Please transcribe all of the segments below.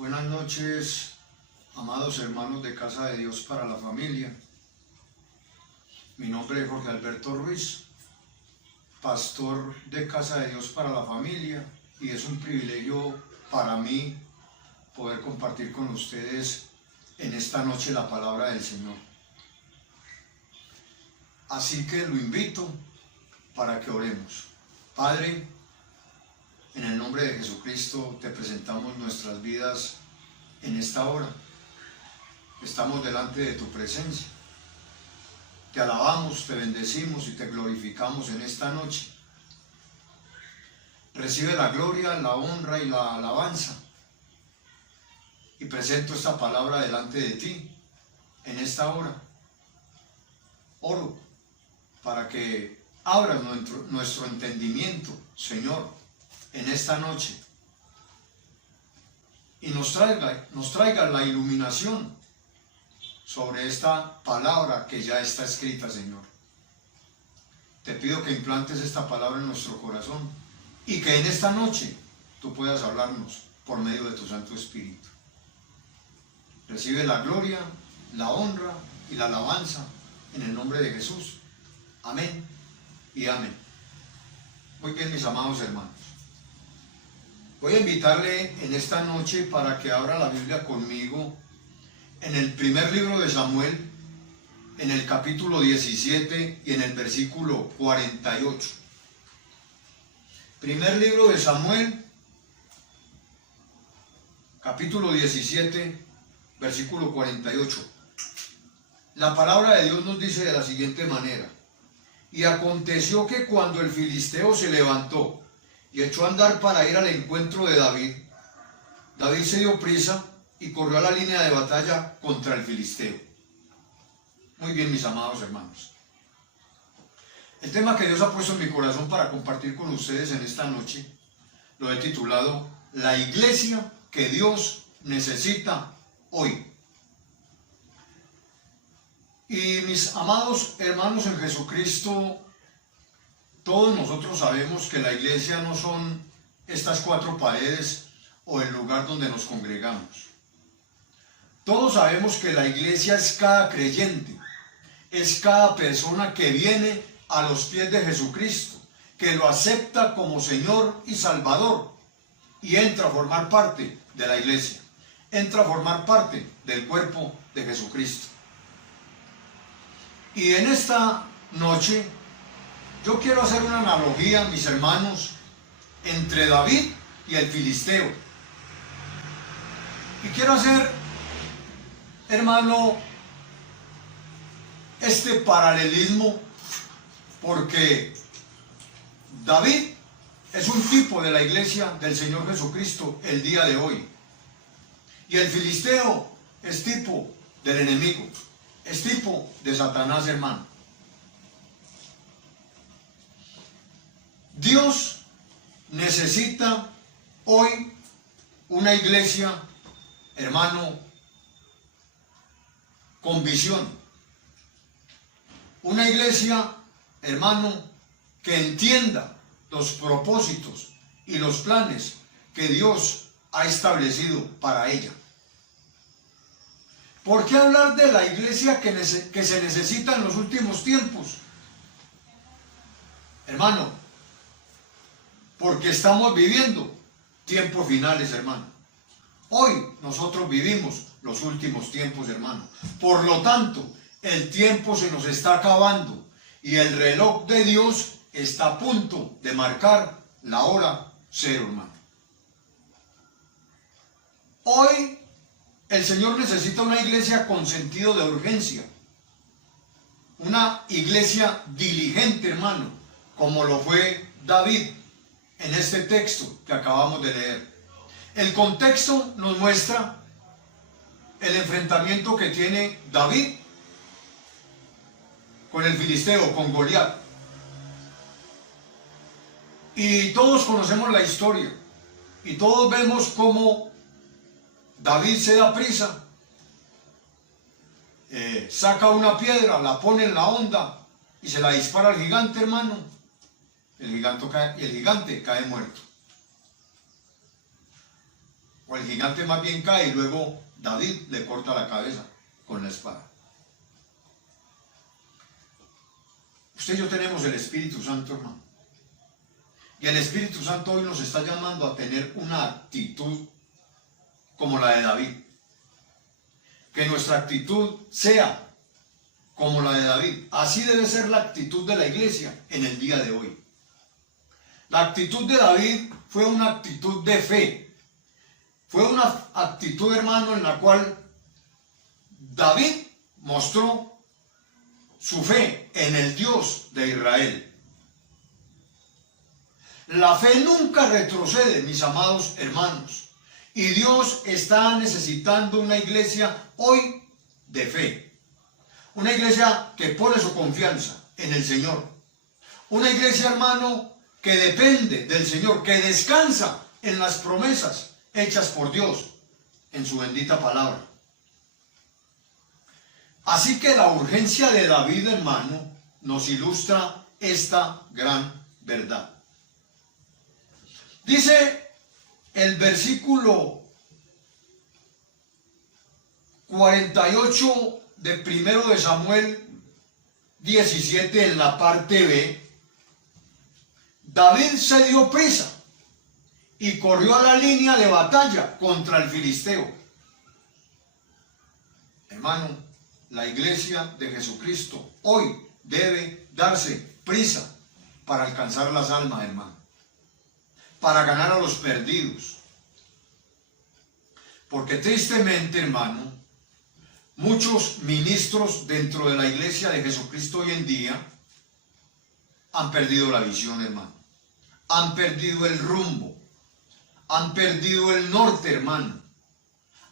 Buenas noches, amados hermanos de Casa de Dios para la Familia. Mi nombre es Jorge Alberto Ruiz, pastor de Casa de Dios para la Familia, y es un privilegio para mí poder compartir con ustedes en esta noche la palabra del Señor. Así que lo invito para que oremos. Padre, en el nombre de Jesucristo te presentamos nuestras vidas en esta hora. Estamos delante de tu presencia. Te alabamos, te bendecimos y te glorificamos en esta noche. Recibe la gloria, la honra y la alabanza. Y presento esta palabra delante de ti en esta hora. Oro para que abras nuestro entendimiento, Señor, en esta noche, y nos traiga la iluminación sobre esta palabra que ya está escrita, Señor. Te pido que implantes esta palabra en nuestro corazón y que en esta noche tú puedas hablarnos por medio de tu Santo Espíritu. Recibe la gloria, la honra y la alabanza en el nombre de Jesús. Amén y amén. Muy bien, mis amados hermanos. Voy a invitarle en esta noche para que abra la Biblia conmigo en el primer libro de Samuel, en el capítulo 17 y en el versículo 48. Primer libro de Samuel, capítulo 17, versículo 48. La palabra de Dios nos dice de la siguiente manera: y aconteció que cuando el filisteo se levantó y echó a andar para ir al encuentro de David, David se dio prisa y corrió a la línea de batalla contra el filisteo. Muy bien, mis amados hermanos. El tema que Dios ha puesto en mi corazón para compartir con ustedes en esta noche lo he titulado La iglesia que Dios necesita hoy. Y mis amados hermanos en Jesucristo, todos nosotros sabemos que la iglesia no son estas cuatro paredes o el lugar donde nos congregamos. Todos sabemos que la iglesia es cada creyente, es cada persona que viene a los pies de Jesucristo, que lo acepta como Señor y Salvador y entra a formar parte de la iglesia, entra a formar parte del cuerpo de Jesucristo. Y en esta noche yo quiero hacer una analogía, mis hermanos, entre David y el filisteo. Y quiero hacer, hermano, este paralelismo porque David es un tipo de la iglesia del Señor Jesucristo el día de hoy. Y el filisteo es tipo del enemigo, es tipo de Satanás, hermano. Dios necesita hoy una iglesia, hermano, con visión. Una iglesia, hermano, que entienda los propósitos y los planes que Dios ha establecido para ella. ¿Por qué hablar de la iglesia que se necesita en los últimos tiempos? Hermano, porque estamos viviendo tiempos finales, hermano. Hoy nosotros vivimos los últimos tiempos, hermano. Por lo tanto, el tiempo se nos está acabando y el reloj de Dios está a punto de marcar la hora cero, hermano. Hoy el Señor necesita una iglesia con sentido de urgencia, una iglesia diligente, hermano, como lo fue David en este texto que acabamos de leer. El contexto nos muestra el enfrentamiento que tiene David con el filisteo, con Goliat. Y todos conocemos la historia y todos vemos cómo David se da prisa, saca una piedra, la pone en la honda y se la dispara al gigante, hermano. El gigante cae muerto. o el gigante más bien cae y luego David le corta la cabeza con la espada. Usted y yo tenemos el Espíritu Santo, hermano. Y el Espíritu Santo hoy nos está llamando a tener una actitud como la de David. Que nuestra actitud sea como la de David. Así debe ser la actitud de la iglesia en el día de hoy. La actitud de David fue una actitud de fe. Fue una actitud, hermano, en la cual David mostró su fe en el Dios de Israel. La fe nunca retrocede, mis amados hermanos. Y Dios está necesitando una iglesia hoy de fe. Una iglesia que pone su confianza en el Señor. Una iglesia, hermano, que depende del Señor, que descansa en las promesas hechas por Dios en su bendita palabra. Así que la urgencia de David, hermano, nos ilustra esta gran verdad. Dice el versículo 48 de 1 de Samuel 17 en la parte B. David se dio prisa y corrió a la línea de batalla contra el filisteo. Hermano, la iglesia de Jesucristo hoy debe darse prisa para alcanzar las almas, hermano, para ganar a los perdidos. Porque tristemente, hermano, muchos ministros dentro de la iglesia de Jesucristo hoy en día han perdido la visión, hermano. Han perdido el rumbo. Han perdido el norte, hermano.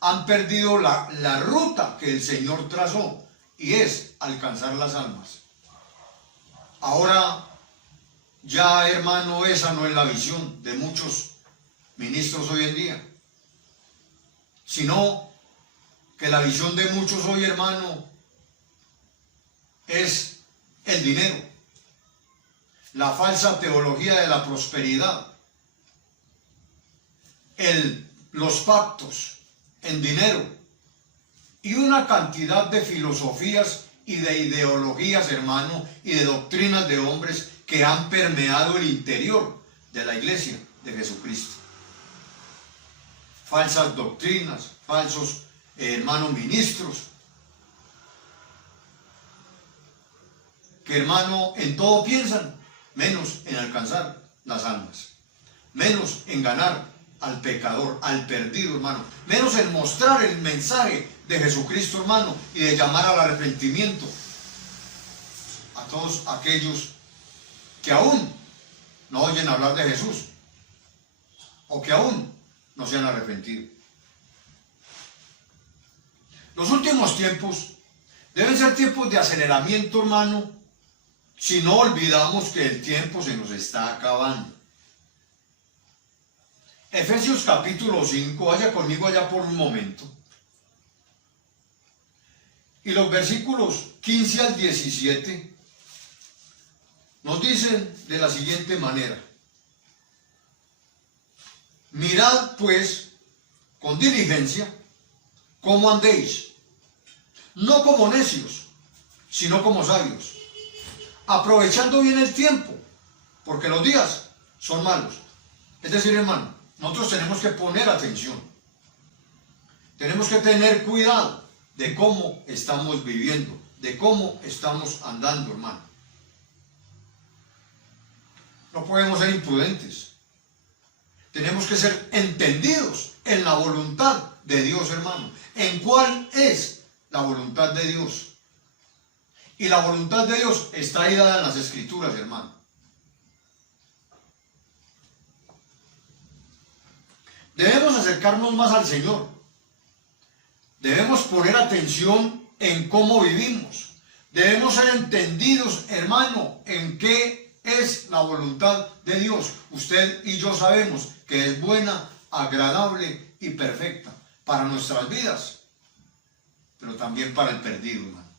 Han perdido la ruta que el Señor trazó, y es alcanzar las almas. Ahora ya, hermano, esa no es la visión de muchos ministros hoy en día, sino que la visión de muchos hoy, hermano, es el dinero, la falsa teología de la prosperidad, los pactos en dinero y una cantidad de filosofías y de ideologías, hermano, y de doctrinas de hombres que han permeado el interior de la iglesia de Jesucristo. Falsas doctrinas, falsos, hermanos, ministros, que, hermano, en todo piensan, menos en alcanzar las almas, menos en ganar al pecador, al perdido, hermano, menos en mostrar el mensaje de Jesucristo, hermano, y de llamar al arrepentimiento a todos aquellos que aún no oyen hablar de Jesús o que aún no se han arrepentido. Los últimos tiempos deben ser tiempos de aceleramiento, hermano, si no olvidamos que el tiempo se nos está acabando. Efesios capítulo 5, vaya conmigo allá por un momento. Y los versículos 15 al 17 nos dicen de la siguiente manera: mirad pues con diligencia cómo andéis, no como necios, sino como sabios, aprovechando bien el tiempo, porque los días son malos. Es decir, hermano, nosotros tenemos que poner atención, tenemos que tener cuidado de cómo estamos viviendo, de cómo estamos andando, hermano. No podemos ser imprudentes. Tenemos que ser entendidos en la voluntad de Dios, hermano. ¿En cuál es la voluntad de Dios? Y la voluntad de Dios está ahí dada en las Escrituras, hermano. Debemos acercarnos más al Señor. Debemos poner atención en cómo vivimos. Debemos ser entendidos, hermano, en qué es la voluntad de Dios. Usted y yo sabemos que es buena, agradable y perfecta para nuestras vidas, pero también para el perdido, hermano.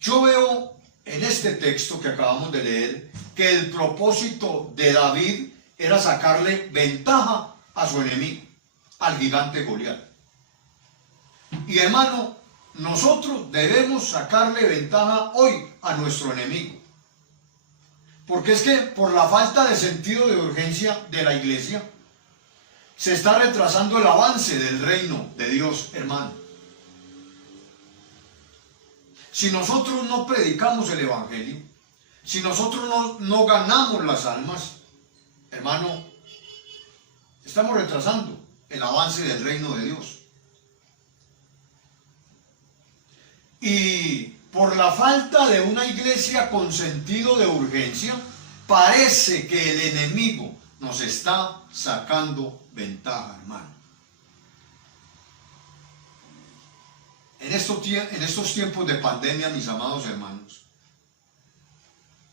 Yo veo en este texto que acabamos de leer que el propósito de David era sacarle ventaja a su enemigo, al gigante Goliat. Y hermano, nosotros debemos sacarle ventaja hoy a nuestro enemigo. Porque es que por la falta de sentido de urgencia de la iglesia, se está retrasando el avance del reino de Dios, hermano. Si nosotros no predicamos el evangelio, si nosotros no ganamos las almas, hermano, estamos retrasando el avance del reino de Dios. Y por la falta de una iglesia con sentido de urgencia, parece que el enemigo nos está sacando ventaja, hermano. En estos tiempos de pandemia, mis amados hermanos,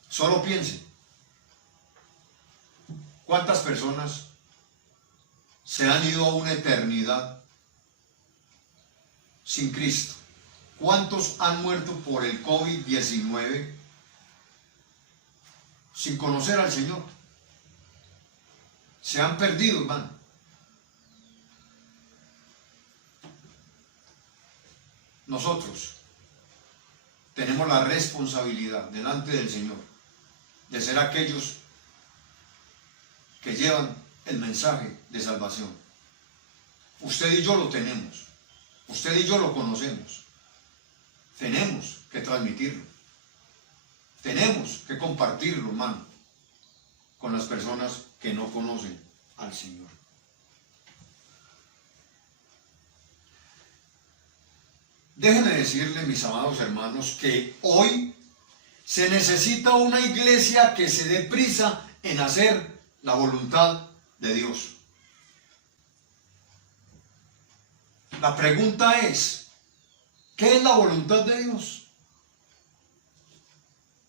solo piensen, ¿cuántas personas se han ido a una eternidad sin Cristo? ¿Cuántos han muerto por el COVID-19 sin conocer al Señor? Se han perdido, hermano. Nosotros tenemos la responsabilidad delante del Señor de ser aquellos que llevan el mensaje de salvación. Usted y yo lo tenemos. Usted y yo lo conocemos. Tenemos que transmitirlo. Tenemos que compartirlo, hermano, con las personas que no conocen al Señor. Déjenme decirle, mis amados hermanos, que hoy se necesita una iglesia que se dé prisa en hacer la voluntad de Dios. La pregunta es, ¿qué es la voluntad de Dios?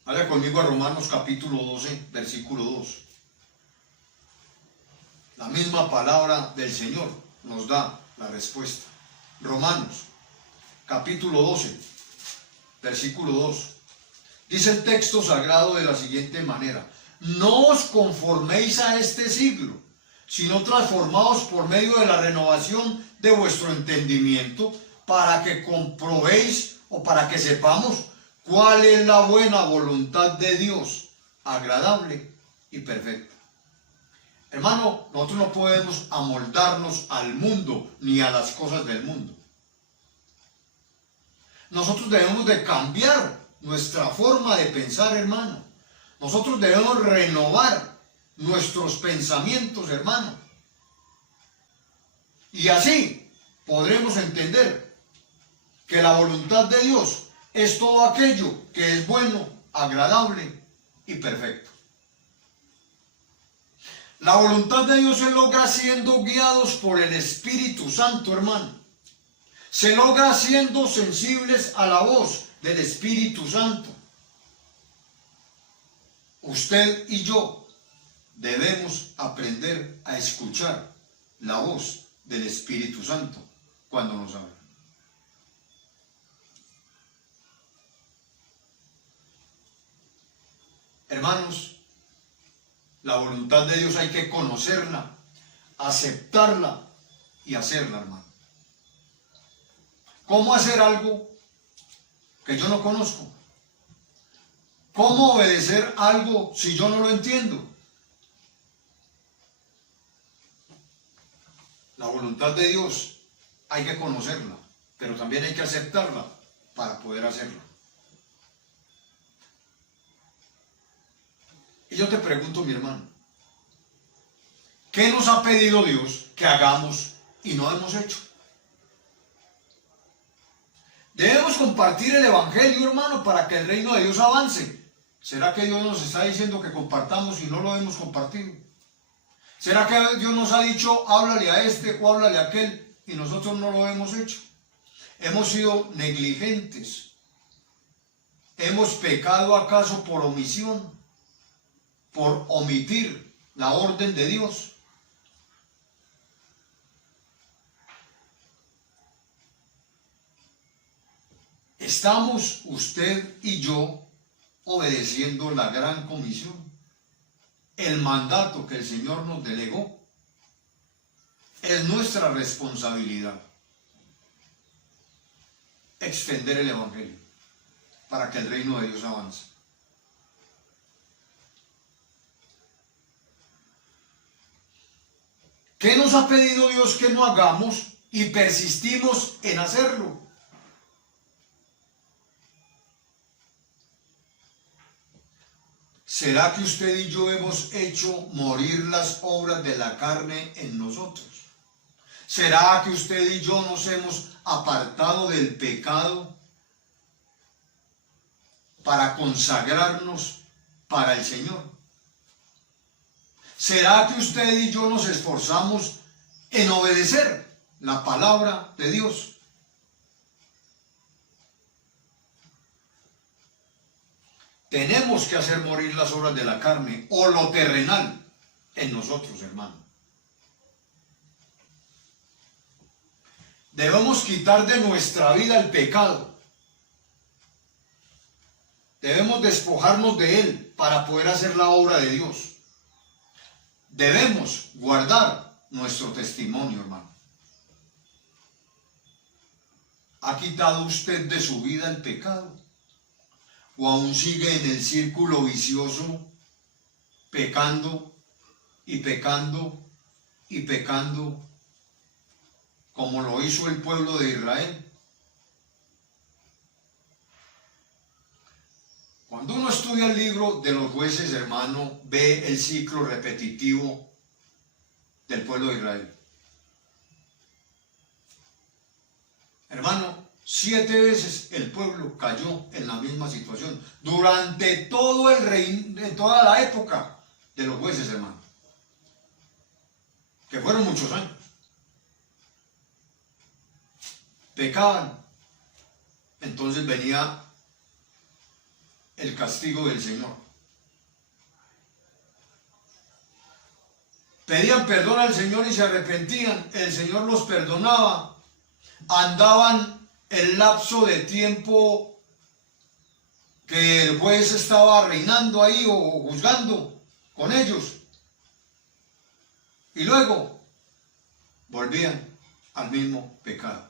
Vaya conmigo a Romanos capítulo 12, versículo 2. La misma palabra del Señor nos da la respuesta. Romanos capítulo 12, versículo 2. Dice el texto sagrado de la siguiente manera: no os conforméis a este siglo, sino transformaos por medio de la renovación de vuestro entendimiento, para que comprobéis o para que sepamos cuál es la buena voluntad de Dios, agradable y perfecta. Hermano, nosotros no podemos amoldarnos al mundo ni a las cosas del mundo. Nosotros debemos de cambiar nuestra forma de pensar, hermano. Nosotros debemos renovar nuestros pensamientos, hermano. Y así podremos entender que la voluntad de Dios es todo aquello que es bueno, agradable y perfecto. La voluntad de Dios se logra siendo guiados por el Espíritu Santo, hermano. Se logra siendo sensibles a la voz del Espíritu Santo. Usted y yo debemos aprender a escuchar la voz del Espíritu Santo cuando nos habla. Hermanos, la voluntad de Dios hay que conocerla, aceptarla y hacerla, hermano. ¿Cómo hacer algo que yo no conozco? ¿Cómo obedecer algo si yo no lo entiendo? La voluntad de Dios hay que conocerla, pero también hay que aceptarla para poder hacerla. Y yo te pregunto, mi hermano, ¿qué nos ha pedido Dios que hagamos y no hemos hecho? Debemos compartir el evangelio, hermano, para que el reino de Dios avance. ¿Será que Dios nos está diciendo que compartamos y no lo hemos compartido? ¿Será que Dios nos ha dicho, háblale a este o háblale a aquel, y nosotros no lo hemos hecho? ¿Hemos sido negligentes? ¿Hemos pecado acaso por omisión? ¿Por omitir la orden de Dios? ¿Estamos usted y yo obedeciendo la gran comisión? El mandato que el Señor nos delegó. Es nuestra responsabilidad extender el Evangelio para que el reino de Dios avance. ¿Qué nos ha pedido Dios que no hagamos y persistimos en hacerlo? ¿Será que usted y yo hemos hecho morir las obras de la carne en nosotros? ¿Será que usted y yo nos hemos apartado del pecado para consagrarnos para el Señor? ¿Será que usted y yo nos esforzamos en obedecer la palabra de Dios? Tenemos que hacer morir las obras de la carne o lo terrenal en nosotros, hermano. Debemos quitar de nuestra vida el pecado. Debemos despojarnos de él para poder hacer la obra de Dios. Debemos guardar nuestro testimonio, hermano. ¿Ha quitado usted de su vida el pecado? ¿O aún sigue en el círculo vicioso, pecando y pecando y pecando, como lo hizo el pueblo de Israel? Cuando uno estudia el libro de los jueces, hermano, ve el ciclo repetitivo del pueblo de Israel. Hermano, 7 veces el pueblo cayó en la misma situación durante todo el reino, de toda la época de los jueces, hermano, que fueron muchos años. Pecaban, entonces venía el castigo del Señor. Pedían perdón al Señor y se arrepentían, el Señor los perdonaba. Andaban el lapso de tiempo que el juez estaba reinando ahí o juzgando con ellos, y luego volvían al mismo pecado.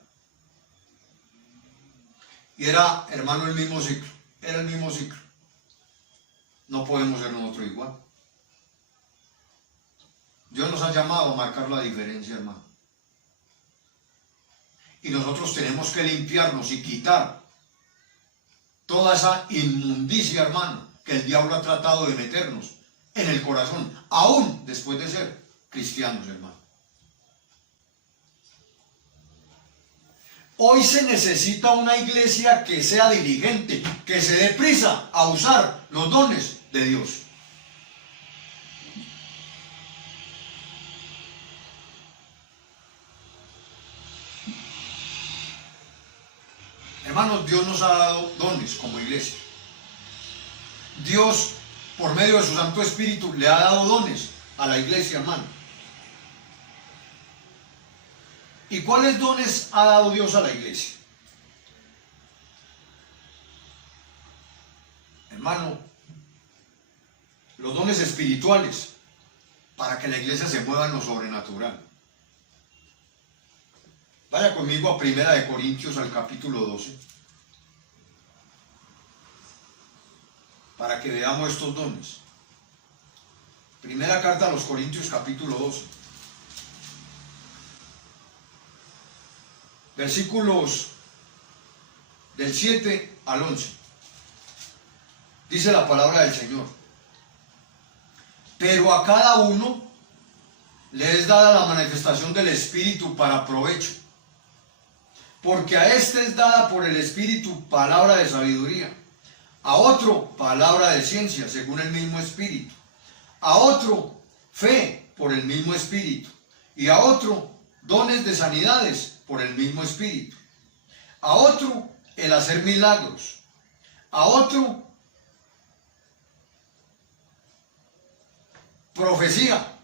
Y era, hermano, el mismo ciclo. Era el mismo ciclo. No podemos ser nosotros igual. Dios nos ha llamado a marcar la diferencia, hermano. Y nosotros tenemos que limpiarnos y quitar toda esa inmundicia, hermano, que el diablo ha tratado de meternos en el corazón, aún después de ser cristianos, hermano. Hoy se necesita una iglesia que sea diligente, que se dé prisa a usar los dones de Dios. Hermanos, Dios nos ha dado dones como iglesia. Dios, por medio de su Santo Espíritu, le ha dado dones a la iglesia, hermano. ¿Y cuáles dones ha dado Dios a la iglesia? Hermano, los dones espirituales, para que la iglesia se mueva en lo sobrenatural. Vaya conmigo a 1 Corintios al capítulo 12, para que veamos estos dones. Primera carta a los Corintios, capítulo 12. Versículos del 7 al 11. Dice la palabra del Señor: pero a cada uno le es dada la manifestación del Espíritu para provecho, porque a este es dada por el Espíritu palabra de sabiduría, a otro palabra de ciencia según el mismo Espíritu, a otro fe por el mismo Espíritu, y a otro dones de sanidades por el mismo Espíritu, a otro el hacer milagros, a otro profecía,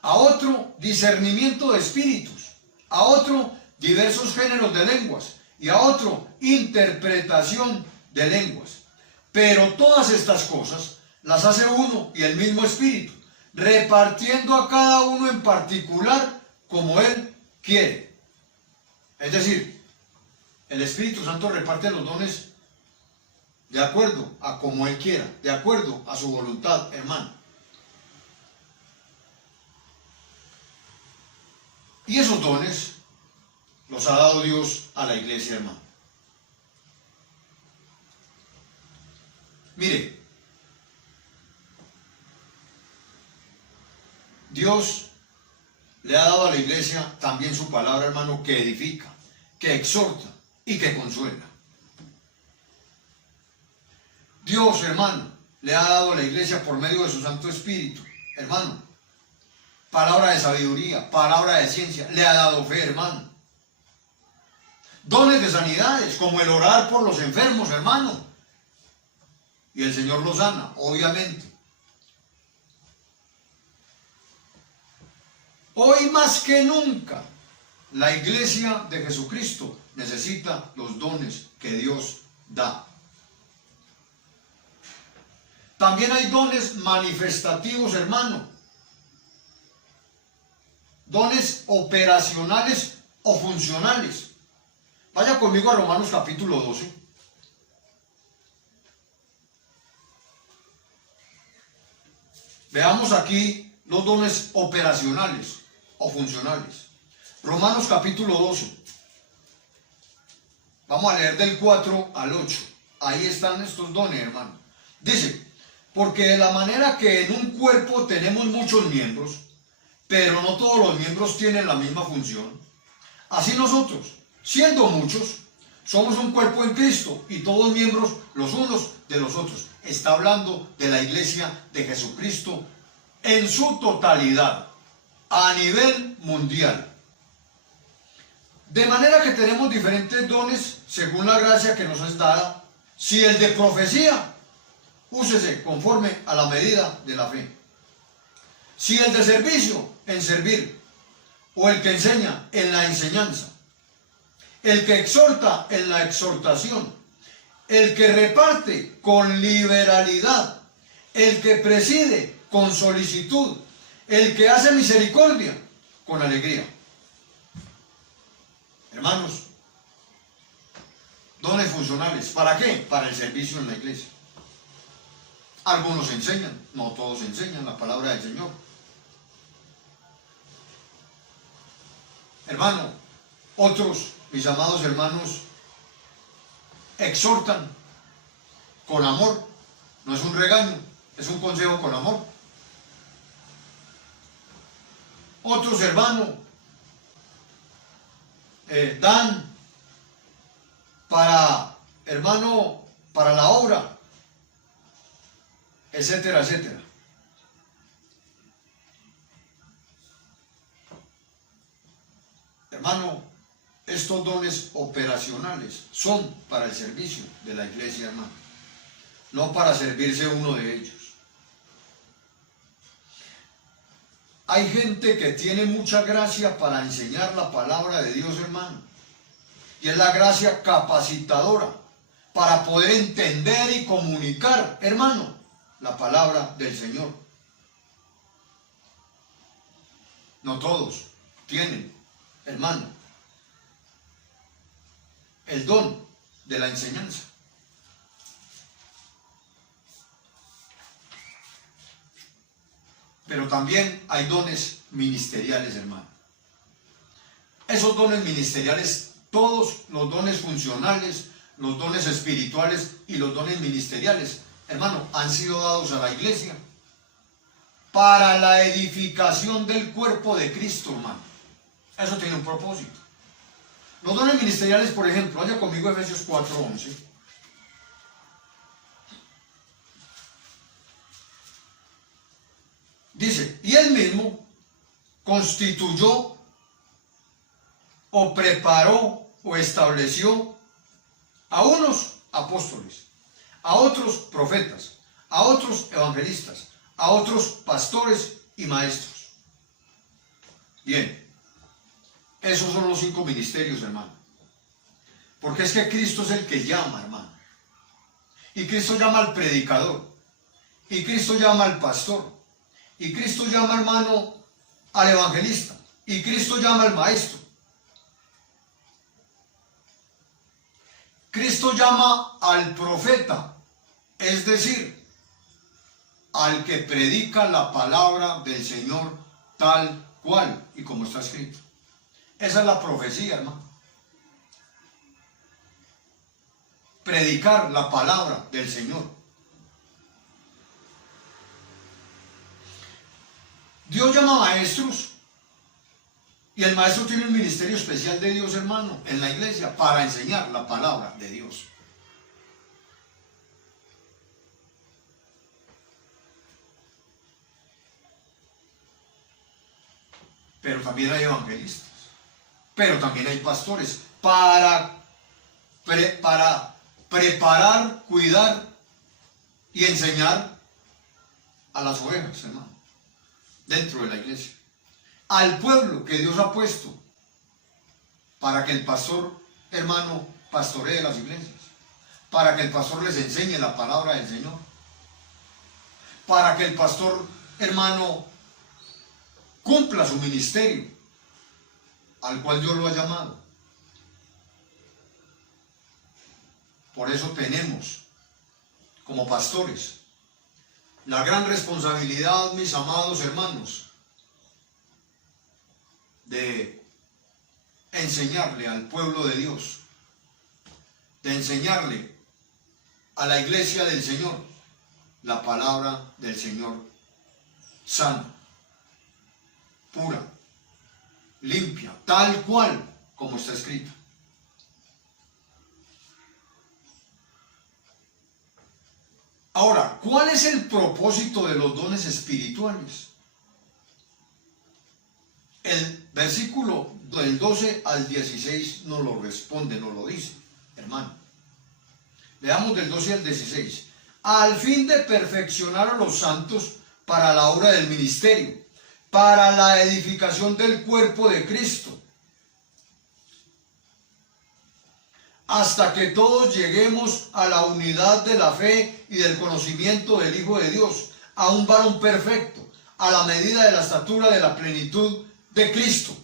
a otro discernimiento de espíritus, a otro diversos géneros de lenguas, y a otro interpretación de lenguas. Pero todas estas cosas las hace uno y el mismo Espíritu, repartiendo a cada uno en particular como Él quiere. Es decir, el Espíritu Santo reparte los dones de acuerdo a como Él quiera, de acuerdo a su voluntad, hermano. Y esos dones los ha dado Dios a la iglesia, hermano. Mire, Dios le ha dado a la iglesia también su palabra, hermano, que edifica, que exhorta y que consuela. Dios, hermano, le ha dado a la iglesia por medio de su Santo Espíritu, hermano, palabra de sabiduría, palabra de ciencia, le ha dado fe, hermano. Dones de sanidades, como el orar por los enfermos, hermano. Y el Señor los sana, obviamente. Hoy más que nunca, la iglesia de Jesucristo necesita los dones que Dios da. También hay dones manifestativos, hermano. Dones operacionales o funcionales. Vaya conmigo a Romanos capítulo 12. Veamos aquí los dones operacionales o funcionales. Romanos capítulo 12. Vamos a leer del 4 al 8. Ahí están estos dones, hermano. Dice, porque de la manera que en un cuerpo tenemos muchos miembros, pero no todos los miembros tienen la misma función, así nosotros, siendo muchos, somos un cuerpo en Cristo y todos miembros los unos de los otros. Está hablando de la iglesia de Jesucristo en su totalidad, a nivel mundial. De manera que tenemos diferentes dones según la gracia que nos es dada. Si el de profecía, úsese conforme a la medida de la fe. Si el de servicio, en servir. O el que enseña, en la enseñanza. El que exhorta, en la exhortación. El que reparte, con liberalidad. El que preside, con solicitud. El que hace misericordia, con alegría. Hermanos, dones funcionales. ¿Para qué? Para el servicio en la iglesia. Algunos enseñan, no todos enseñan la palabra del Señor. Hermano, otros, mis amados hermanos, exhortan con amor. No es un regaño, es un consejo con amor. Otros, hermanos, dan para, hermano, para la obra, etcétera, etcétera. Hermano, estos dones operacionales son para el servicio de la iglesia, hermano, no para servirse uno de ellos. Hay gente que tiene mucha gracia para enseñar la palabra de Dios, hermano, y es la gracia capacitadora para poder entender y comunicar, hermano, la palabra del Señor. No todos tienen, hermano, el don de la enseñanza. Pero también hay dones ministeriales, hermano. Esos dones ministeriales, todos los dones funcionales, los dones espirituales y los dones ministeriales, hermano, han sido dados a la iglesia para la edificación del cuerpo de Cristo, hermano. Eso tiene un propósito. Los dones ministeriales, por ejemplo, vaya conmigo a Efesios 4:11. Dice, y él mismo constituyó o preparó o estableció a unos apóstoles, a otros profetas, a otros evangelistas, a otros pastores y maestros. Bien, esos son los 5 ministerios, hermano. Porque es que Cristo es el que llama, hermano. Y Cristo llama al predicador. Y Cristo llama al pastor. Y Cristo llama, hermano, al evangelista. Y Cristo llama al maestro. Cristo llama al profeta, es decir, al que predica la palabra del Señor tal cual y como está escrito. Esa es la profecía, hermano. Predicar la palabra del Señor. Dios llama maestros y el maestro tiene un ministerio especial de Dios, hermano, en la iglesia para enseñar la palabra de Dios. Pero también hay evangelistas, pero también hay pastores para preparar, cuidar y enseñar a las ovejas, hermano, dentro de la iglesia, al pueblo que Dios ha puesto para que el pastor, hermano, pastoree las iglesias, para que el pastor les enseñe la palabra del Señor, para que el pastor, hermano, cumpla su ministerio al cual Dios lo ha llamado. Por eso tenemos, como pastores, la gran responsabilidad, mis amados hermanos, de enseñarle al pueblo de Dios, de enseñarle a la iglesia del Señor la palabra del Señor sana, pura, limpia, tal cual como está escrito. Ahora, ¿cuál es el propósito de los dones espirituales? El versículo del 12 al 16 nos lo responde, nos lo dice, hermano. Leamos del 12 al 16. Al fin de perfeccionar a los santos para la obra del ministerio, para la edificación del cuerpo de Cristo, hasta que todos lleguemos a la unidad de la fe y del conocimiento del Hijo de Dios, a un varón perfecto, a la medida de la estatura de la plenitud de Cristo,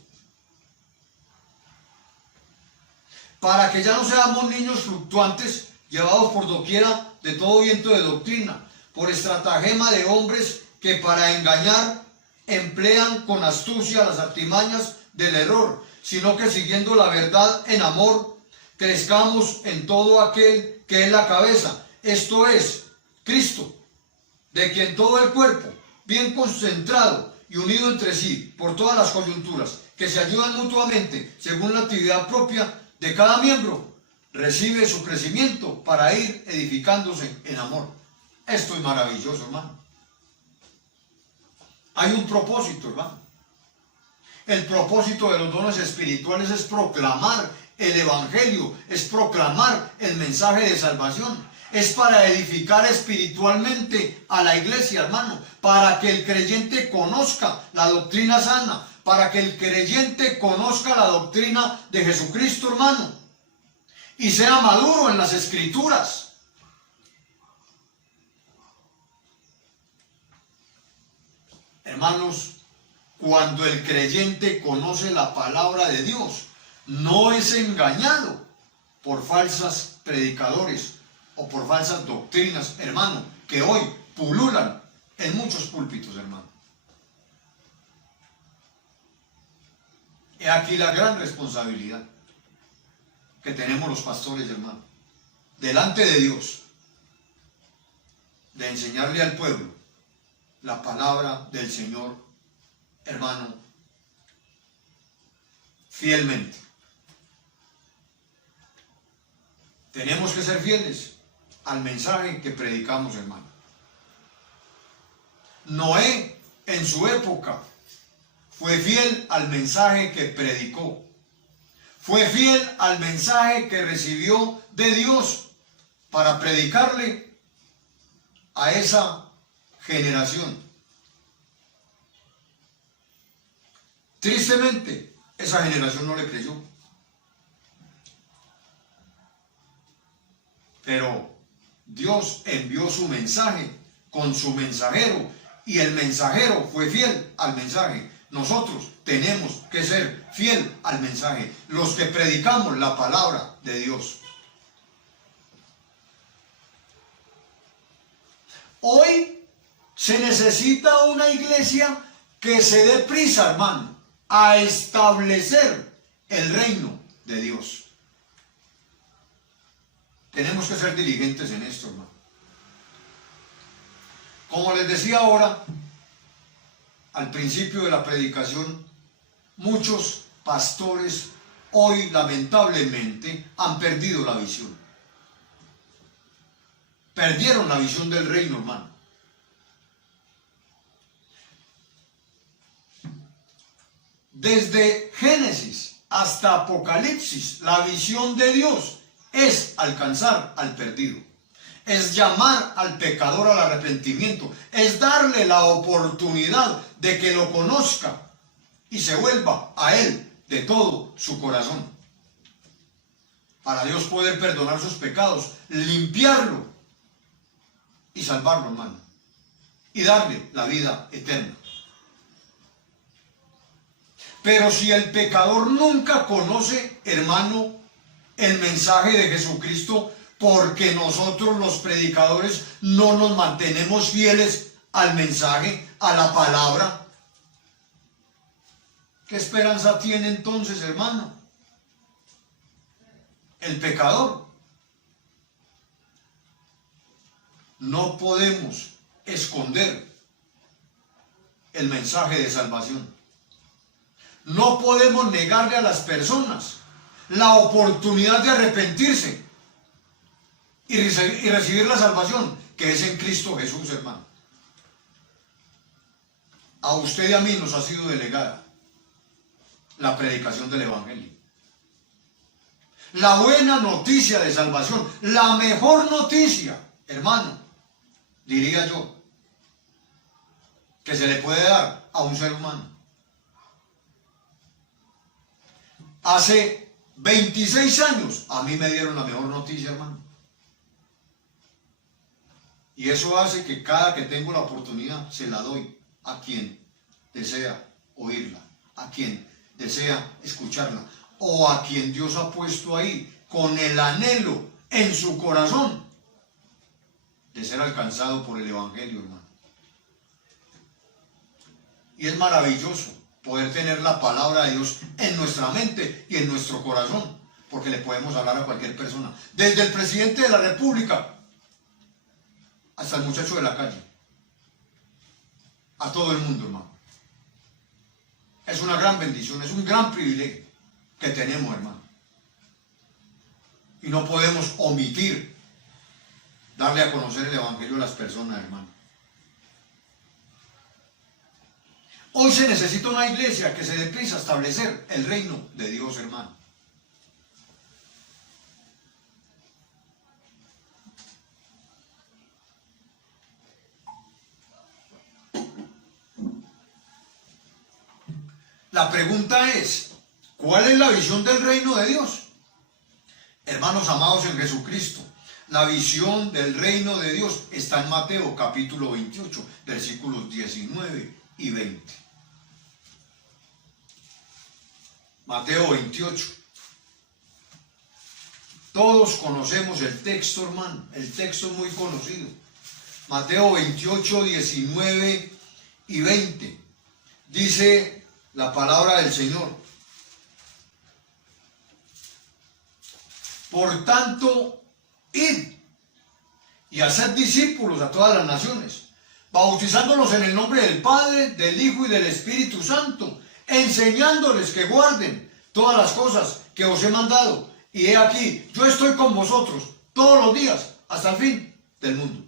para que ya no seamos niños fluctuantes, llevados por doquiera de todo viento de doctrina, por estratagema de hombres que para engañar emplean con astucia las artimañas del error, sino que siguiendo la verdad en amor, crezcamos en todo aquel que es la cabeza, esto es, Cristo, de quien todo el cuerpo, bien concentrado y unido entre sí por todas las coyunturas, que se ayudan mutuamente según la actividad propia de cada miembro, recibe su crecimiento para ir edificándose en amor. Esto es maravilloso, hermano. Hay un propósito, hermano. El propósito de los dones espirituales es proclamar el evangelio, es proclamar el mensaje de salvación, es para edificar espiritualmente a la iglesia, hermano, para que el creyente conozca la doctrina sana, para que el creyente conozca la doctrina de Jesucristo, hermano, y sea maduro en las escrituras. Hermanos, cuando el creyente conoce la palabra de Dios, no es engañado por falsos predicadores o por falsas doctrinas, hermano, que hoy pululan en muchos púlpitos, hermano. He aquí la gran responsabilidad que tenemos los pastores, hermano, delante de Dios, de enseñarle al pueblo la palabra del Señor, hermano, fielmente. Tenemos que ser fieles al mensaje que predicamos, hermano. Noé, en su época, fue fiel al mensaje que predicó. Fue fiel al mensaje que recibió de Dios para predicarle a esa generación. Tristemente, esa generación no le creyó. Pero Dios envió su mensaje con su mensajero y el mensajero fue fiel al mensaje Nosotros tenemos que ser fiel al mensaje, los que predicamos la palabra de Dios. Hoy se necesita una iglesia que se dé prisa, hermano, a establecer el reino de Dios. Tenemos que ser diligentes en esto, hermano. Como les decía ahora, al principio de la predicación, muchos pastores hoy lamentablemente han perdido la visión. Perdieron la visión del reino, hermano. Desde Génesis hasta Apocalipsis, la visión de Dios es alcanzar al perdido, es llamar al pecador al arrepentimiento, es darle la oportunidad de que lo conozca y se vuelva a Él de todo su corazón. Para Dios poder perdonar sus pecados, limpiarlo y salvarlo, hermano, y darle la vida eterna. Pero si el pecador nunca conoce, hermano, el mensaje de Jesucristo, porque nosotros los predicadores no nos mantenemos fieles al mensaje, a la palabra, ¿qué esperanza tiene entonces, hermano, el pecador? No podemos esconder el mensaje de salvación. No podemos negarle a las personas la oportunidad de arrepentirse y recibir la salvación que es en Cristo Jesús, hermano. A usted y a mí nos ha sido delegada la predicación del Evangelio. La buena noticia de salvación, la mejor noticia, hermano, diría yo, que se le puede dar a un ser humano. Hace 26 años a mí me dieron la mejor noticia, hermano. Y eso hace que cada que tengo la oportunidad se la doy a quien desea oírla, a quien desea escucharla, o a quien Dios ha puesto ahí con el anhelo en su corazón de ser alcanzado por el Evangelio, hermano. Y es maravilloso poder tener la palabra de Dios en nuestra mente y en nuestro corazón, porque le podemos hablar a cualquier persona, desde el presidente de la República hasta el muchacho de la calle, a todo el mundo, hermano. Es una gran bendición, es un gran privilegio que tenemos, hermano. Y no podemos omitir darle a conocer el Evangelio a las personas, hermano. Hoy se necesita una iglesia que se dé prisa a establecer el reino de Dios, hermano. La pregunta es, ¿cuál es la visión del reino de Dios? Hermanos amados en Jesucristo, la visión del reino de Dios está en Mateo capítulo 28, versículos 19 y 20. Mateo 28. Todos conocemos el texto, hermano. El texto es muy conocido. Mateo 28, 19 y 20. Dice la palabra del Señor: por tanto, id y haced discípulos a todas las naciones, bautizándolos en el nombre del Padre, del Hijo y del Espíritu Santo, enseñándoles que guarden todas las cosas que os he mandado. Y he aquí, yo estoy con vosotros todos los días hasta el fin del mundo.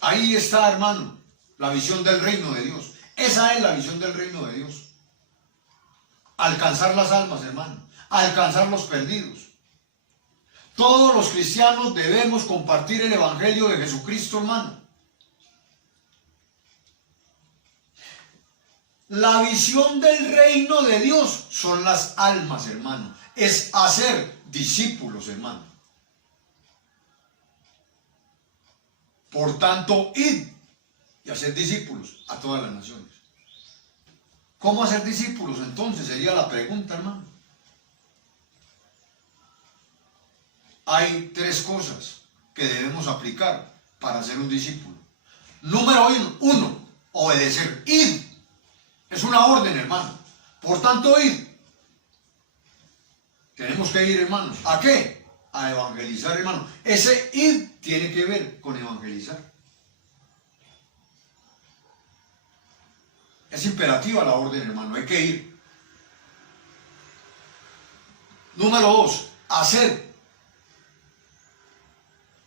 Ahí está, hermano, la visión del reino de Dios. Esa es la visión del reino de Dios. Alcanzar las almas, hermano. Alcanzar los perdidos. Todos los cristianos debemos compartir el Evangelio de Jesucristo, hermano. La visión del reino de Dios son las almas, hermano. Es hacer discípulos, hermano. Por tanto, id y hacer discípulos a todas las naciones. ¿Cómo hacer discípulos? Entonces sería la pregunta, hermano. Hay tres cosas que debemos aplicar para ser un discípulo. Número uno, obedecer. Id. Es una orden, hermano. Por tanto, id. Tenemos que ir, hermano. ¿A qué? A evangelizar, hermano. Ese id tiene que ver con evangelizar. Es imperativa la orden, hermano. Hay que ir. Número dos, hacer.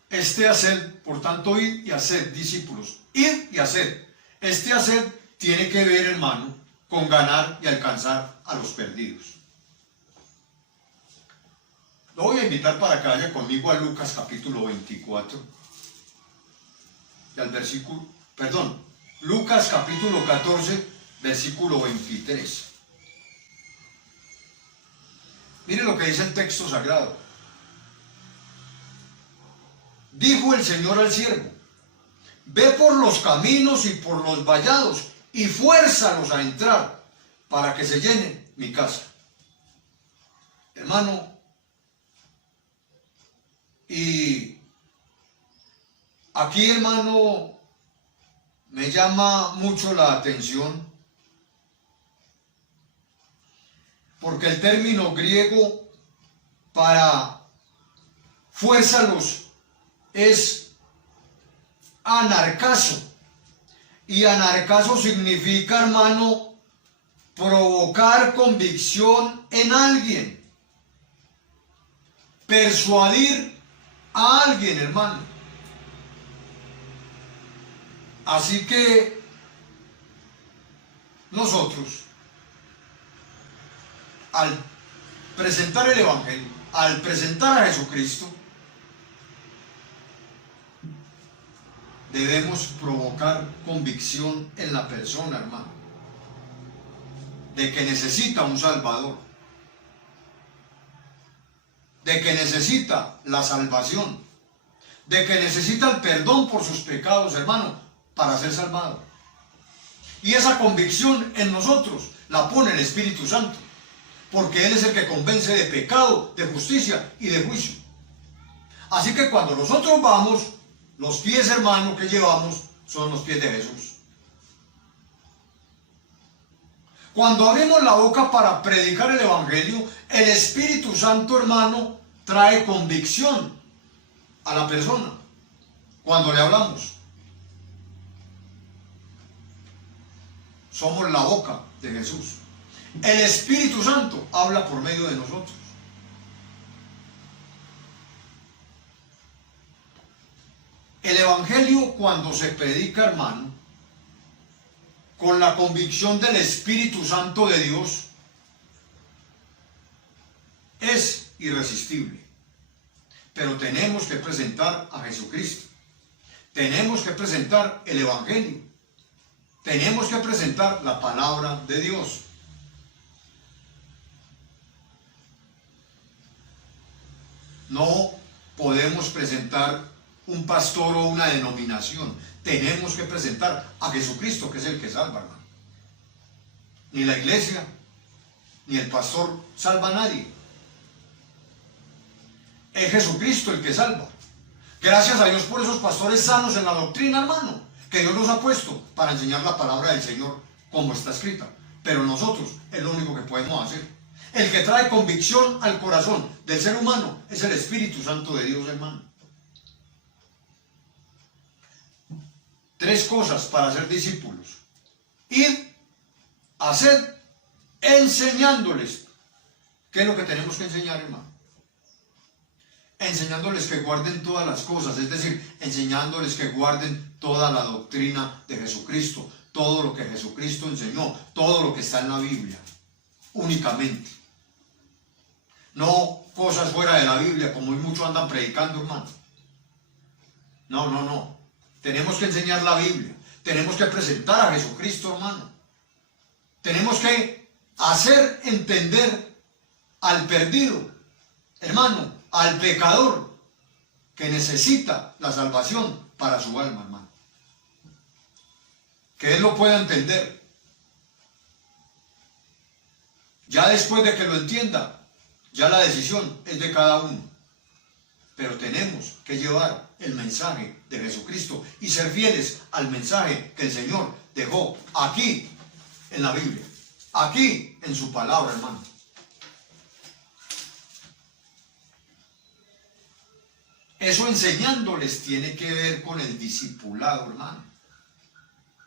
Hacer, por tanto, ir y hacer discípulos. Ir y hacer. Hacer tiene que ver, hermano, con ganar y alcanzar a los perdidos. Lo voy a invitar para que vaya conmigo a Lucas capítulo 24. Y al versículo, Lucas capítulo 14, versículo 23. Mire lo que dice el texto sagrado. Dijo el Señor al siervo: ve por los caminos y por los vallados y fuérzalos a entrar para que se llene mi casa. Hermano, y aquí, hermano, me llama mucho la atención porque el término griego para fuérzalos es anarcazo, y anarcazo significa, hermano, provocar convicción en alguien, persuadir a alguien, hermano. Así que nosotros, al presentar el Evangelio, al presentar a Jesucristo, debemos provocar convicción en la persona, hermano, de que necesita un Salvador, de que necesita la salvación, de que necesita el perdón por sus pecados, hermano, para ser salvado. Y esa convicción en nosotros la pone el Espíritu Santo, porque Él es el que convence de pecado, de justicia y de juicio. Así que cuando nosotros vamos, los pies, hermano, que llevamos son los pies de Jesús. Cuando abrimos la boca para predicar el Evangelio, el Espíritu Santo, hermano, trae convicción a la persona cuando le hablamos. Somos la boca de Jesús. El Espíritu Santo habla por medio de nosotros. El Evangelio, cuando se predica, hermano, con la convicción del Espíritu Santo de Dios, es irresistible. Pero tenemos que presentar a Jesucristo. Tenemos que presentar el Evangelio. Tenemos que presentar la palabra de Dios. No podemos presentar un pastor o una denominación. Tenemos que presentar a Jesucristo, que es el que salva, hermano. Ni la iglesia, ni el pastor salva a nadie. Es Jesucristo el que salva. Gracias a Dios por esos pastores sanos en la doctrina, hermano, que Dios los ha puesto para enseñar la palabra del Señor como está escrita. Pero nosotros es lo único que podemos hacer. El que trae convicción al corazón del ser humano es el Espíritu Santo de Dios, hermano. Tres cosas para ser discípulos: ir, hacer, enseñándoles. ¿Qué es lo que tenemos que enseñar, hermano? Enseñándoles que guarden todas las cosas, es decir, enseñándoles que guarden toda la doctrina de Jesucristo, todo lo que Jesucristo enseñó, todo lo que está en la Biblia, únicamente. No cosas fuera de la Biblia, como hoy muchos andan predicando, hermano. No. Tenemos que enseñar la Biblia. Tenemos que presentar a Jesucristo, hermano. Tenemos que hacer entender al perdido, hermano, al pecador, que necesita la salvación para su alma, hermano. Que él lo pueda entender. Ya después de que lo entienda, ya la decisión es de cada uno. Pero tenemos que llevar el mensaje de Jesucristo y ser fieles al mensaje que el Señor dejó aquí en la Biblia, aquí en su palabra, hermano. Eso enseñándoles tiene que ver con el discipulado, hermano.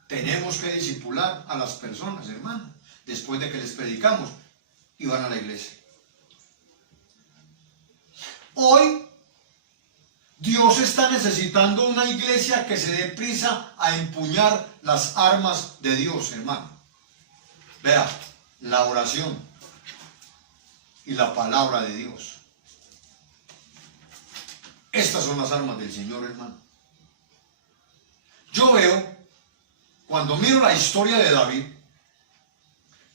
Tenemos que discipular a las personas, hermano, después de que les predicamos y van a la iglesia. Hoy Dios está necesitando una iglesia que se dé prisa a empuñar las armas de Dios, hermano. Vea, la oración y la palabra de Dios. Estas son las armas del Señor, hermano. Yo veo, cuando miro la historia de David,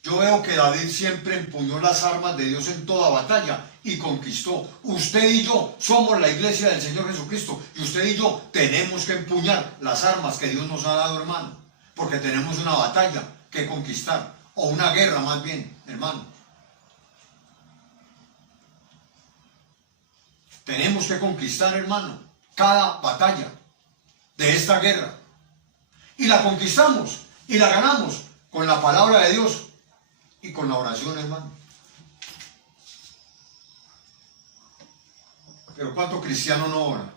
yo veo que David siempre empuñó las armas de Dios en toda batalla y conquistó. Usted y yo somos la iglesia del Señor Jesucristo y usted y yo tenemos que empuñar las armas que Dios nos ha dado, hermano, porque tenemos una batalla que conquistar, o una guerra más bien, hermano. Tenemos que conquistar, hermano, cada batalla de esta guerra. Y la conquistamos y la ganamos con la palabra de Dios y con la oración, hermano. Pero ¿cuánto cristiano no ora?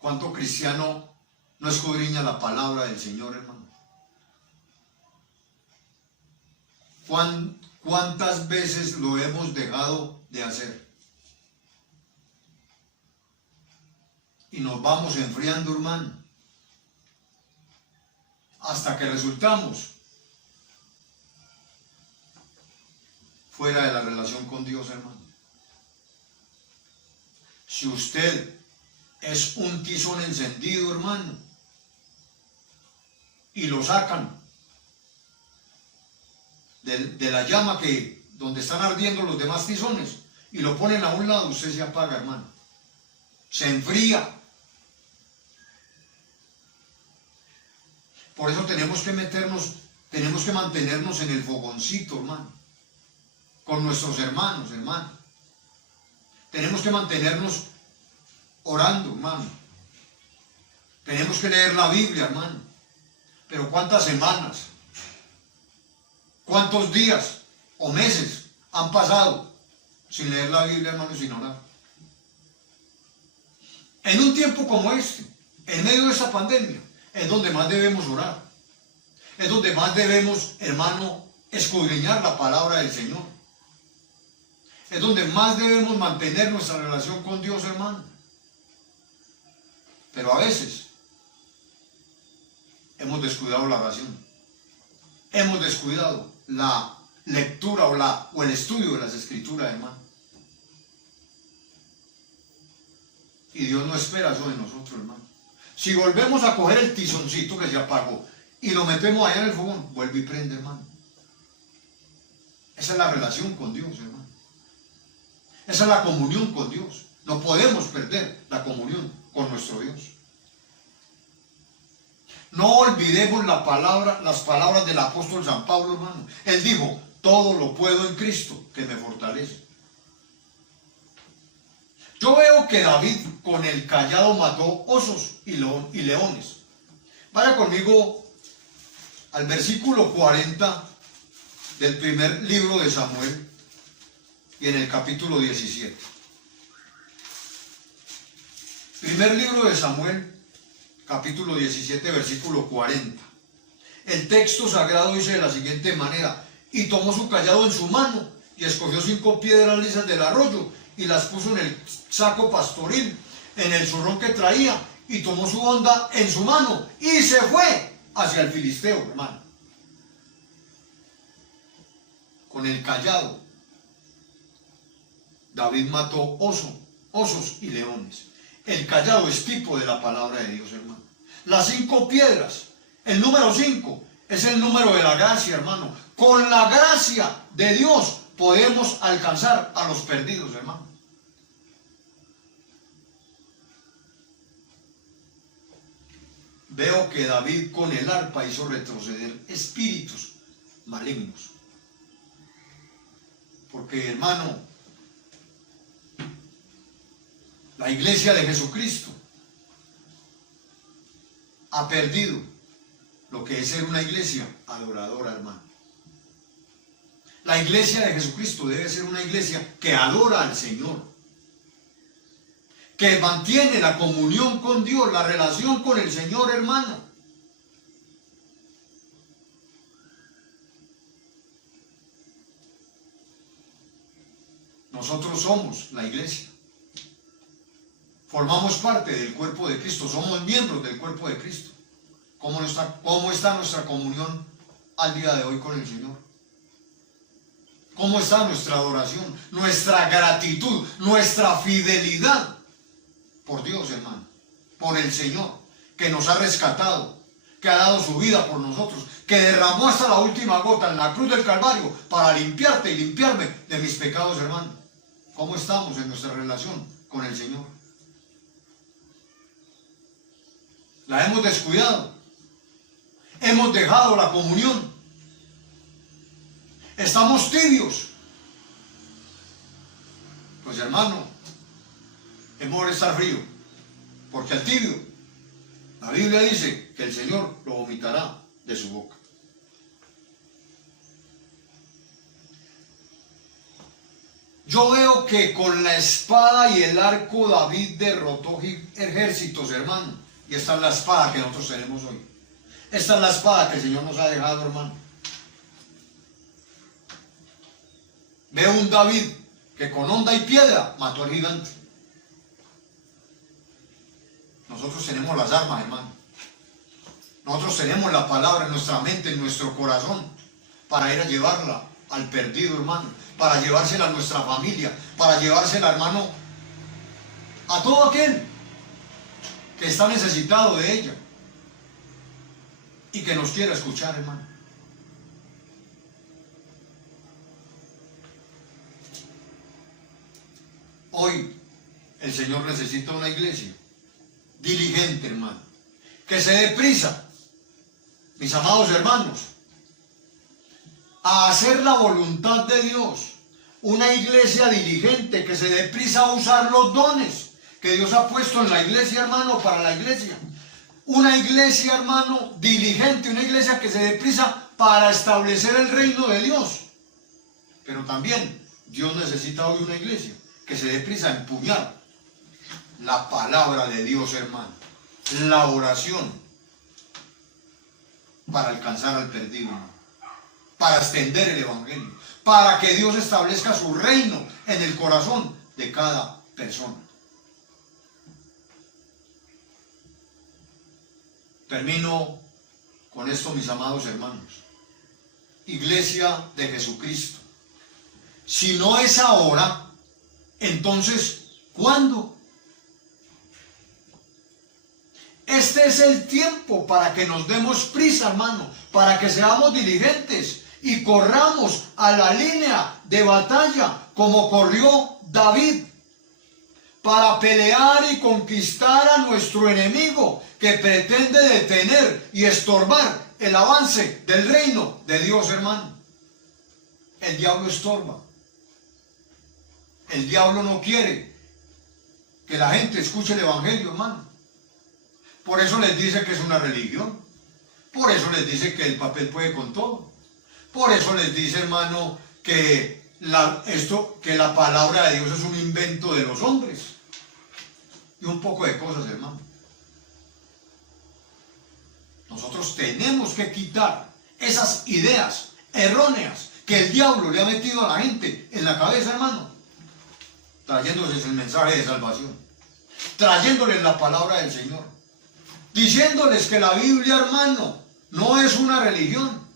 ¿Cuánto cristiano no escudriña la palabra del Señor, hermano? ¿Cuántas veces lo hemos dejado de hacer? Y nos vamos enfriando, hermano, hasta que resultamos fuera de la relación con Dios, hermano. Si usted es un tizón encendido, hermano, y lo sacan de la llama donde están ardiendo los demás tizones y lo ponen a un lado, usted se apaga, hermano. Se enfría. Por eso tenemos que mantenernos en el fogoncito, hermano, con nuestros hermanos, hermano. Tenemos que mantenernos orando, hermano. Tenemos que leer la Biblia, hermano. Pero ¿cuántas semanas, cuántos días o meses han pasado sin leer la Biblia, hermano, sin orar? En un tiempo como este, en medio de esta pandemia, es donde más debemos orar. Es donde más debemos, hermano, escudriñar la palabra del Señor. Es donde más debemos mantener nuestra relación con Dios, hermano. Pero a veces hemos descuidado la oración. Hemos descuidado la lectura o el estudio de las Escrituras, hermano. Y Dios no espera eso de nosotros, hermano. Si volvemos a coger el tizoncito que se apagó y lo metemos allá en el fogón, vuelve y prende, hermano. Esa es la relación con Dios, hermano. Esa es la comunión con Dios. No podemos perder la comunión con nuestro Dios. No olvidemos las palabras del apóstol San Pablo, hermano. Él dijo, todo lo puedo en Cristo que me fortalece. Yo veo que David con el cayado mató osos y leones. Vaya conmigo al versículo 40 del primer libro de Samuel y en el capítulo 17. Primer libro de Samuel, capítulo 17, versículo 40. El texto sagrado dice de la siguiente manera: y tomó su cayado en su mano y escogió 5 piedras lisas del arroyo y las puso en el saco pastoril, en el zurrón que traía, y tomó su honda en su mano y se fue hacia el filisteo, hermano. Con el cayado David mató osos y leones. El cayado es tipo de la palabra de Dios, hermano. Las 5 piedras, el número 5 es el número de la gracia, hermano. Con la gracia de Dios podemos alcanzar a los perdidos, hermano. Veo que David con el arpa hizo retroceder espíritus malignos. Porque, hermano, la iglesia de Jesucristo ha perdido lo que es ser una iglesia adoradora, hermano. La iglesia de Jesucristo debe ser una iglesia que adora al Señor, que mantiene la comunión con Dios, la relación con el Señor, hermano. Nosotros somos la iglesia. Formamos parte del cuerpo de Cristo, somos miembros del cuerpo de Cristo. ¿Cómo está nuestra comunión al día de hoy con el Señor? ¿Cómo está nuestra adoración, nuestra gratitud, nuestra fidelidad por Dios, hermano? Por el Señor, que nos ha rescatado, que ha dado su vida por nosotros, que derramó hasta la última gota en la cruz del Calvario para limpiarte y limpiarme de mis pecados, hermano. ¿Cómo estamos en nuestra relación con el Señor? La hemos descuidado. Hemos dejado la comunión. Estamos tibios. Pues, hermano, es mejor estar frío, porque al tibio, la Biblia dice que el Señor lo vomitará de su boca. Yo veo que con la espada y el arco David derrotó ejércitos, hermano. Y esta es la espada que nosotros tenemos hoy. Esta es la espada que el Señor nos ha dejado, hermano. Veo un David que con honda y piedra mató al gigante. Nosotros tenemos las armas, hermano. Nosotros tenemos la palabra en nuestra mente, en nuestro corazón, para ir a llevarla al perdido, hermano, para llevársela a nuestra familia, para llevársela, hermano, a todo aquel que está necesitado de ella y que nos quiera escuchar, hermano. Hoy el Señor necesita una iglesia diligente, hermano, que se dé prisa, mis amados hermanos, a hacer la voluntad de Dios. Una iglesia diligente que se dé prisa a usar los dones que Dios ha puesto en la iglesia, hermano, para la iglesia. Una iglesia, hermano, diligente, una iglesia que se dé prisa para establecer el reino de Dios. Pero también Dios necesita hoy una iglesia que se dé prisa a empuñar la palabra de Dios, hermano, la oración, para alcanzar al perdido, hermano, para extender el evangelio, para que Dios establezca su reino en el corazón de cada persona. Termino con esto, mis amados hermanos. Iglesia de Jesucristo, si no es ahora, entonces, ¿cuándo? Este es el tiempo para que nos demos prisa, hermano, para que seamos diligentes y corramos a la línea de batalla como corrió David, para pelear y conquistar a nuestro enemigo que pretende detener y estorbar el avance del reino de Dios, hermano. El diablo estorba. El diablo no quiere que la gente escuche el evangelio, hermano. Por eso les dice que es una religión. Por eso les dice que el papel puede con todo. Por eso les dice, hermano, que la palabra de Dios es un invento de los hombres. Y un poco de cosas, hermano. Nosotros tenemos que quitar esas ideas erróneas que el diablo le ha metido a la gente en la cabeza, hermano, trayéndoles el mensaje de salvación, trayéndoles la palabra del Señor, diciéndoles que la Biblia, hermano, no es una religión,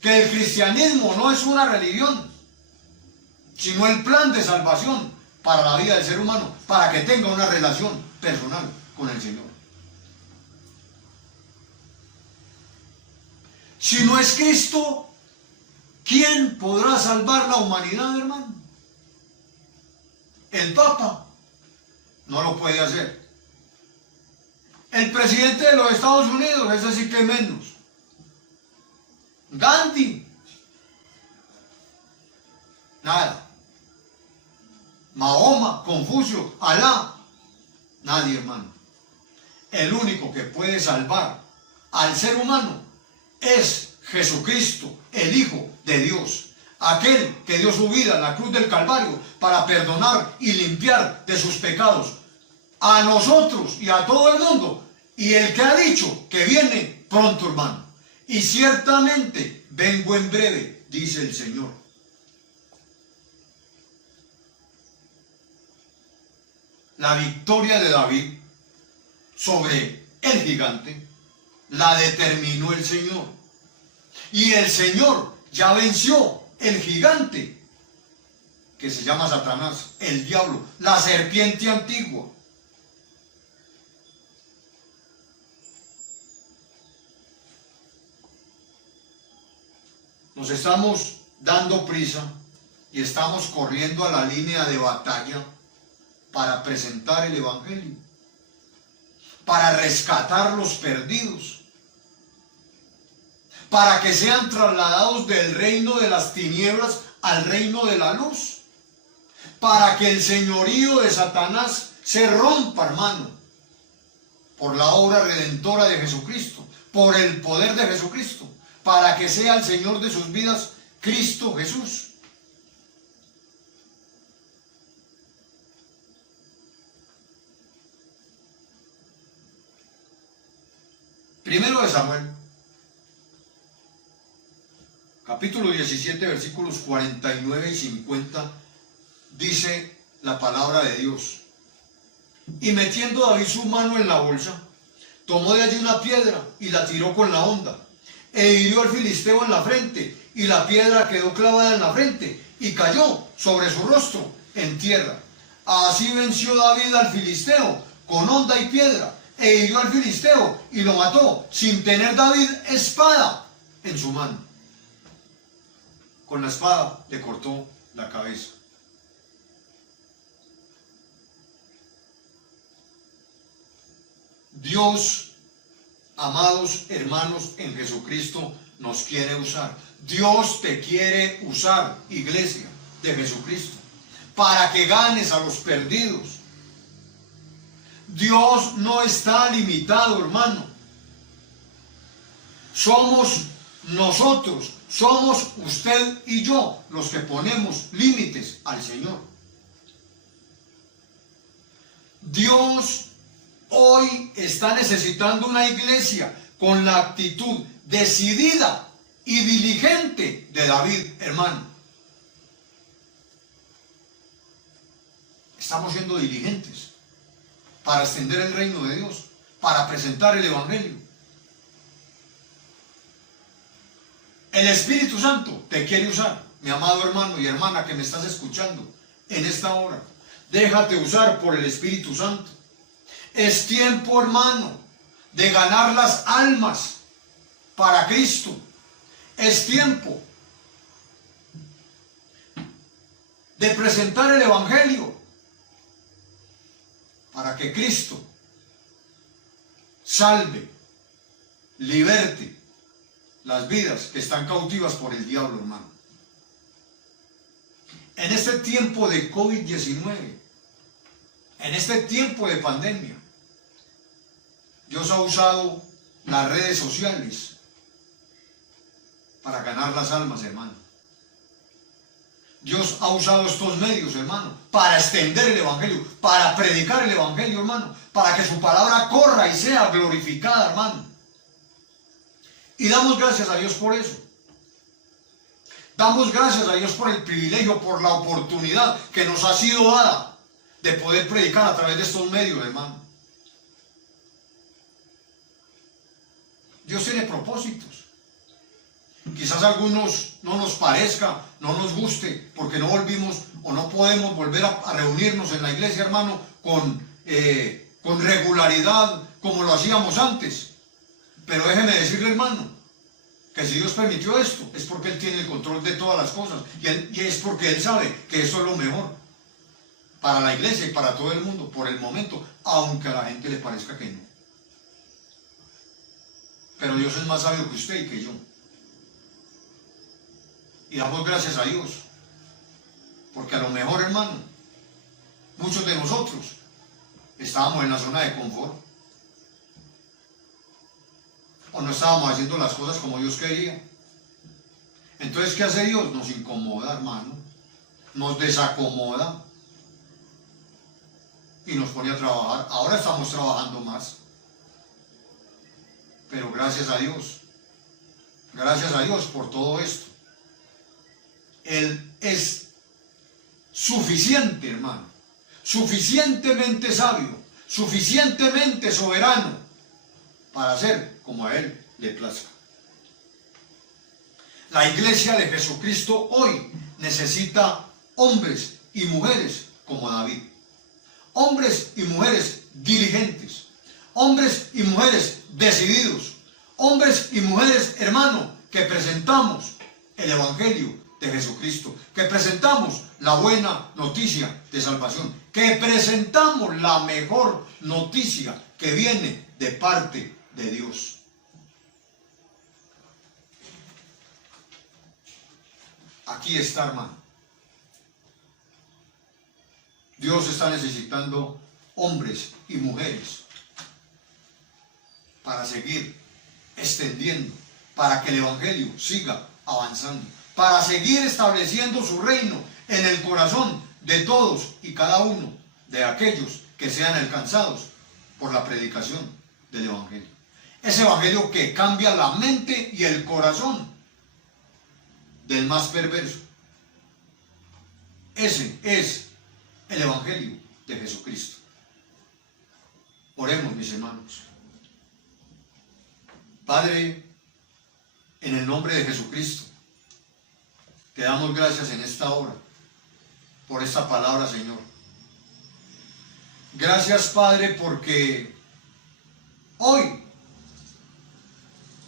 que el cristianismo no es una religión, sino el plan de salvación para la vida del ser humano, para que tenga una relación personal con el Señor. Si no es Cristo, ¿quién podrá salvar la humanidad, hermano? El Papa no lo puede hacer. El presidente de los Estados Unidos, ese sí que menos. Gandhi, Nada. Mahoma, Confucio, Alá, nadie, hermano. El único que puede salvar al ser humano es Jesucristo, el Hijo de Dios. Aquel que dio su vida en la cruz del Calvario para perdonar y limpiar de sus pecados a nosotros y a todo el mundo. Y el que ha dicho que viene pronto, hermano. Y ciertamente vengo en breve, dice el Señor. La victoria de David sobre el gigante la determinó el Señor. Y el Señor ya venció el gigante, que se llama Satanás, el diablo, la serpiente antigua. Nos estamos dando prisa y estamos corriendo a la línea de batalla para presentar el Evangelio, para rescatar los perdidos, para que sean trasladados del reino de las tinieblas al reino de la luz, para que el señorío de Satanás se rompa, hermano, por la obra redentora de Jesucristo, por el poder de Jesucristo, para que sea el Señor de sus vidas Cristo Jesús. Primero de Samuel, capítulo 17, versículos 49 y 50, dice la palabra de Dios. Y metiendo David su mano en la bolsa, tomó de allí una piedra y la tiró con la honda, e hirió al filisteo en la frente, y la piedra quedó clavada en la frente, y cayó sobre su rostro en tierra. Así venció David al filisteo con honda y piedra, e hirió al filisteo y lo mató, sin tener David espada en su mano. Con la espada le cortó la cabeza. Dios, amados hermanos en Jesucristo, nos quiere usar. Dios te quiere usar, iglesia de Jesucristo, para que ganes a los perdidos. Dios no está limitado, hermano. Somos nosotros, somos usted y yo los que ponemos límites al Señor. Dios hoy está necesitando una iglesia con la actitud decidida y diligente de David, hermano. Estamos siendo diligentes para extender el reino de Dios, para presentar el Evangelio. El Espíritu Santo te quiere usar, mi amado hermano y hermana que me estás escuchando en esta hora. Déjate usar por el Espíritu Santo. Es tiempo, hermano, de ganar las almas para Cristo. Es tiempo de presentar el Evangelio para que Cristo salve, liberte las vidas que están cautivas por el diablo, hermano. En este tiempo de COVID-19, en este tiempo de pandemia, Dios ha usado las redes sociales para ganar las almas, hermano. Dios ha usado estos medios, hermano, para extender el Evangelio, para predicar el Evangelio, hermano, para que su palabra corra y sea glorificada, hermano. Y damos gracias a Dios por eso. Damos gracias a Dios por el privilegio, por la oportunidad que nos ha sido dada de poder predicar a través de estos medios, hermano. Dios tiene propósitos. Quizás a algunos no nos parezca, no nos guste, porque no volvimos o no podemos volver a reunirnos en la iglesia, hermano, con regularidad como lo hacíamos antes. Pero déjeme decirle, hermano, que si Dios permitió esto, es porque Él tiene el control de todas las cosas, y es porque Él sabe que esto es lo mejor para la iglesia y para todo el mundo, por el momento, aunque a la gente le parezca que no. Pero Dios es más sabio que usted y que yo. Y damos gracias a Dios Porque a lo mejor, hermano, muchos de nosotros estábamos en la zona de confort. O no estábamos haciendo las cosas como Dios quería. Entonces, ¿qué hace Dios? Nos incomoda, hermano. Nos desacomoda. Y nos pone a trabajar. Ahora estamos trabajando más. Pero gracias a Dios. Gracias a Dios por todo esto. Él es suficiente, hermano. Suficientemente sabio. Suficientemente soberano para hacer como a Él le plazca. La iglesia de Jesucristo hoy necesita hombres y mujeres como David. Hombres y mujeres diligentes. Hombres y mujeres decididos. Hombres y mujeres, hermano, que presentamos el Evangelio de Jesucristo. Que presentamos la buena noticia de salvación. Que presentamos la mejor noticia que viene de parte de Dios. Aquí está, hermano. Dios está necesitando hombres y mujeres para seguir extendiendo, para que el Evangelio siga avanzando, para seguir estableciendo su reino en el corazón de todos y cada uno de aquellos que sean alcanzados por la predicación del Evangelio. Ese Evangelio que cambia la mente y el corazón del más perverso. Ese es el Evangelio de Jesucristo. Oremos, mis hermanos. Padre, en el nombre de Jesucristo, te damos gracias en esta hora por esta palabra, Señor. Gracias, Padre, porque hoy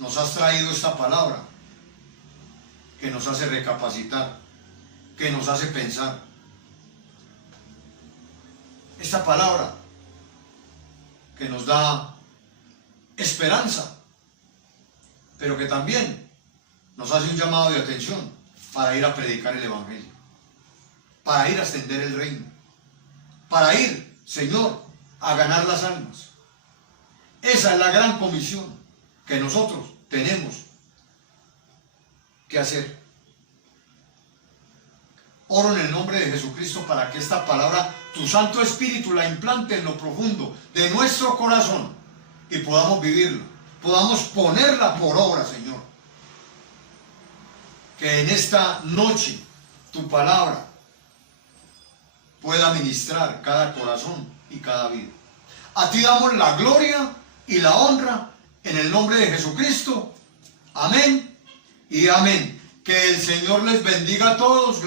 nos has traído esta palabra que nos hace recapacitar, que nos hace pensar. Esta palabra que nos da esperanza, pero que también nos hace un llamado de atención para ir a predicar el Evangelio, para ir a extender el reino, para ir, Señor, a ganar las almas. Esa es la gran comisión que nosotros tenemos que hacer. Oro en el nombre de Jesucristo para que esta palabra, tu Santo Espíritu, la implante en lo profundo de nuestro corazón y podamos vivirla, podamos ponerla por obra, Señor. Que en esta noche tu palabra pueda ministrar cada corazón y cada vida. A ti damos la gloria y la honra en el nombre de Jesucristo. Amén y amén. Que el Señor les bendiga a todos.